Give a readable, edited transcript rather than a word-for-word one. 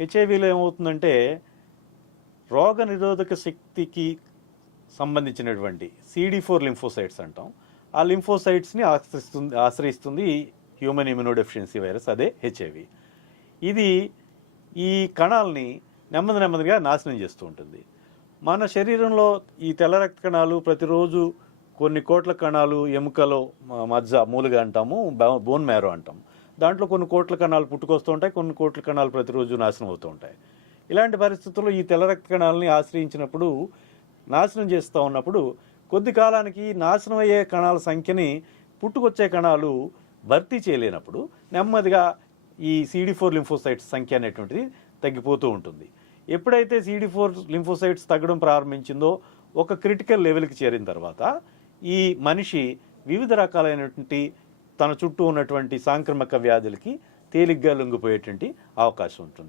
హెచ్ఐవిలో ఏమవుతుందంటే రోగ నిరోధక శక్తికి సంబంధించినటువంటి CD4 లింఫోసైట్స్ అంటాం. ఆ లింఫోసైట్స్ని ఆశ్రయిస్తుంది హ్యూమన్ ఇమ్యూనోడెఫిషియన్సీ వైరస్, అదే హెచ్ఐవి. ఇది ఈ కణాలని నెమ్మదిగా నాశనం చేస్తూ ఉంటుంది. మన శరీరంలో ఈ తెల్ల రక్త కణాలు ప్రతిరోజు కొన్ని కోట్ల కణాలు ఎముకలో మజ్జ మూలుగా అంటాము, బోన్ మ్యారో అంటాం. దాంట్లో కొన్ని కోట్ల కణాలు పుట్టుకొస్తూ ఉంటాయి, కొన్ని కోట్ల కణాలు ప్రతిరోజు నాశనం అవుతూ ఉంటాయి. ఇలాంటి పరిస్థితుల్లో ఈ తెల్ల రక్త కణాలని ఆశ్రయించినప్పుడు, నాశనం చేస్తూ ఉన్నప్పుడు కొద్ది కాలానికి నాశనం అయ్యే కణాల సంఖ్యని పుట్టుకొచ్చే కణాలు భర్తీ చేయలేనప్పుడు నెమ్మదిగా ఈ CD4 లింఫోసైట్స్ సంఖ్య అనేటువంటిది తగ్గిపోతూ ఉంటుంది. ఎప్పుడైతే CD4 లింఫోసైట్స్ తగ్గడం ప్రారంభించిందో, ఒక క్రిటికల్ లెవెల్కి చేరిన తర్వాత ఈ మనిషి వివిధ రకాలైనటువంటి తన చుట్టూ ఉన్నటువంటి సాంక్రమిక వ్యాధులకి తేలిగ్గా లొంగిపోయేటువంటి అవకాశం ఉంటుంది.